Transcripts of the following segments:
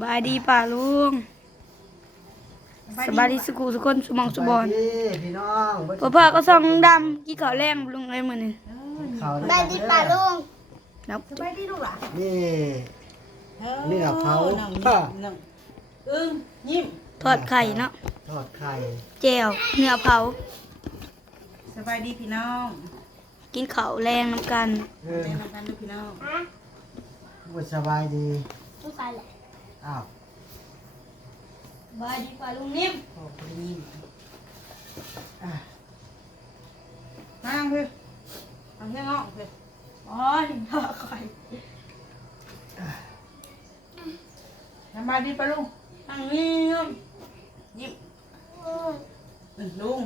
บายดีป่าลุงสบายดีสุขุสุคนสมองสุบอนสวัสดีพี่น้องพ่อพ่อก็ส่องดำกี่เขาวแรงลุงเลยมือนี่ข่าวบายดีป่าลุงนับสบายดีลูกหล่ะนี่เนื้อเผาน้องยิ้มน้องอึ้งยิ้มทอดไข่เนาะทอดไข่แจ่วเนื้อเผาสบายดีพี่น้อง กินข้าวแรงน้ำกันเออเล่นกันดูพี่น้องว่าสบายดีทุกคนแหละ อ้าวบายดีป่าลุงนิ่มโอ้พอดีอะนั่งเพื่อเอาเงี้ยงอกเพื่ออ๋อทอดไข่สบายดีปะลุงตั้งนี่ยิ้มอึ้งลุง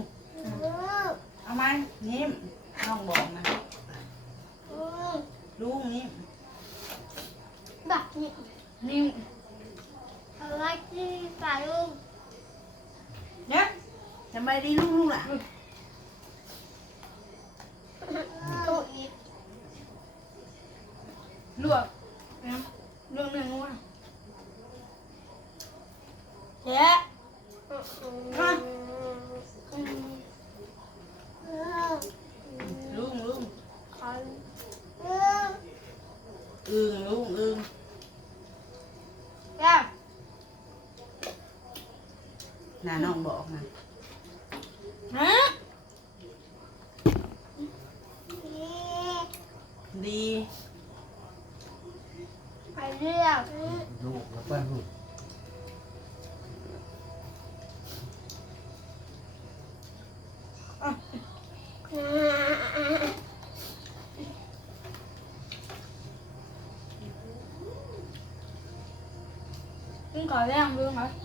เอาไหมยิ้มน้องบอกนะลุงยิ้มบักนี่นิ่มบายดี ป่าลุงเนี่ยสบายดีลุงลุงล่ะลูกอีกลวกนะลวกเนื้องัวแจ๊ะลุง น่ะน้องบอกนะ ฮะ ดี ไปเรื่อย ลูกแล้วก็ลูก กินข้าวแรงลุงเหรอ เพ่เพ่เพ่ฮะ ดีกว่า เริ่มเริ่ม เออป้า ไม่น้องเลยป้าจอบป้าจอบป้า ปาก อืมอืม นั่งนั่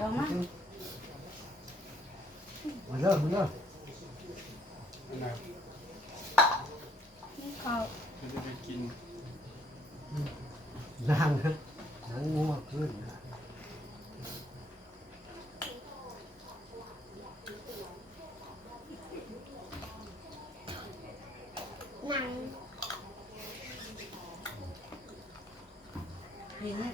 Rồi má. Mà giờ, mà lên. Cái nào? Cái cầu. Cái này kinh. Làm hả? Đang mua cơm. Nặng. Nhìn ấy.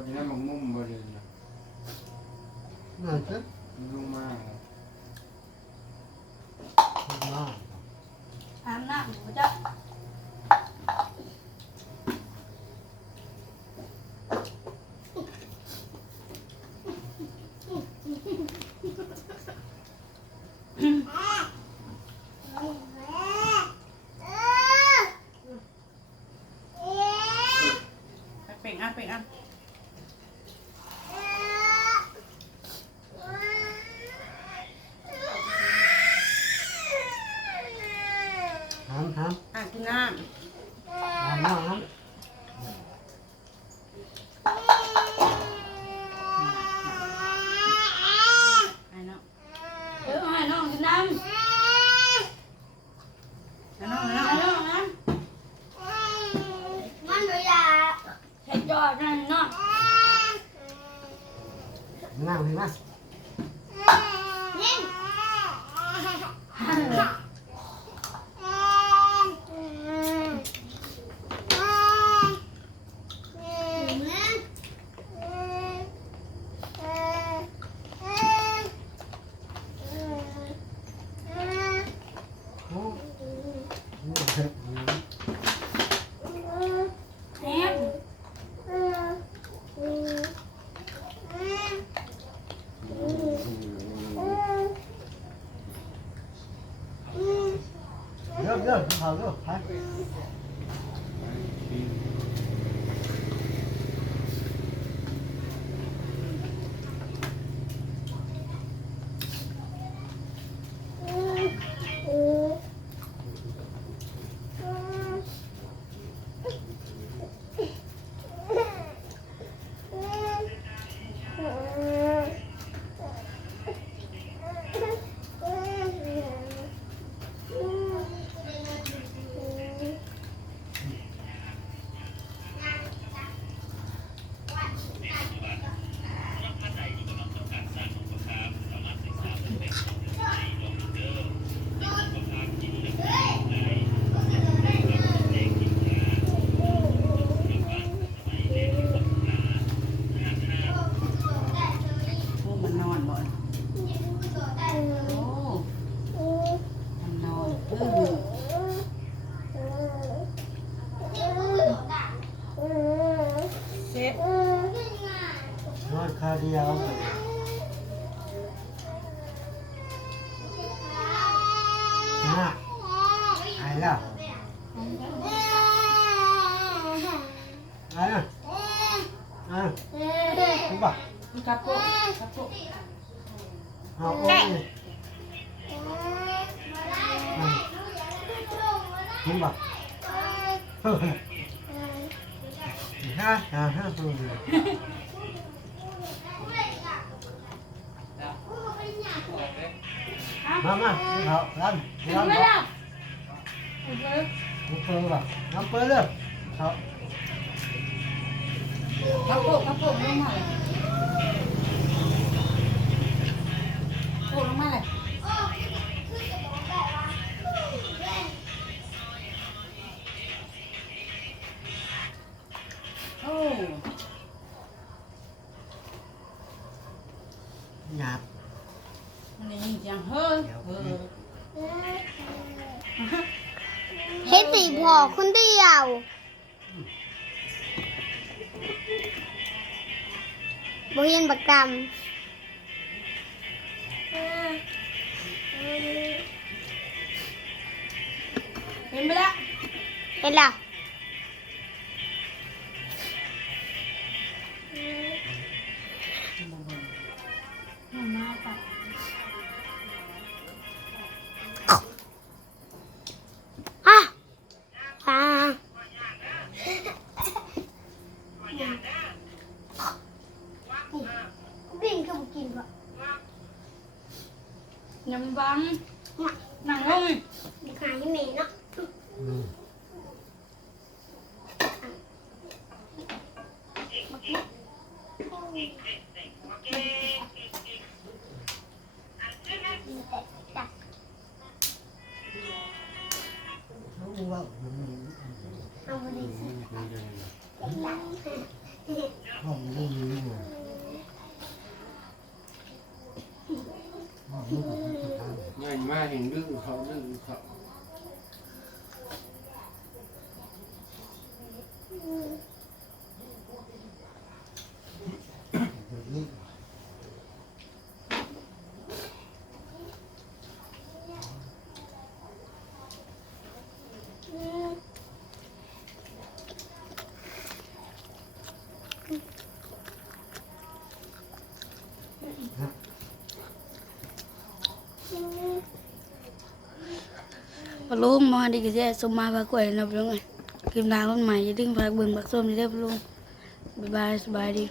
ขอกินน้ำมังมุ่มบ่เลยนะนั่นสิมันลุงมากมา อะนน้น้ำน้ำน้ำอะเนาะ เออให้น้องกินน้ำ 好肉。Maria à, Nah, I à, Ayo. Ayo. Coba. Kapuk, kapuk. Nah, ini. Coba. Hahaha. มีกระปุกกระปุกเอาโอ้ยอะรู้ป่ะเฮ้ยฮ่าฮ่าฮ่าเฮ้ยมาเขาลันถึงลันไหมเขาล่ะน้ำเปิดป่ะน้ำเปิดเลยเขากระปุกกระปุกลงมาเลยปุกลงมาเลย ดตีพอคนเดียวบ่เห็นประกรรม เป็นไปแล้ว เห็นแล้ว ยำบังหนังลงมีขายให้แม่เนาะอืมตักรู้ว่ามันมีเอาบ่ได้สิตักห้องไม่มีหมดห้องนี้ก็เป็นทาง ง่ายมากเห็นดื้อเขาดื้อเขา แบบนี้ ป ลุงมาดีกว่าจะสมมาพากวยนะปลุงกินน้าคนใหม่จะดึงพากเบิ่งบักส้มจะได้ปลุงบ๊ายบายสบายดี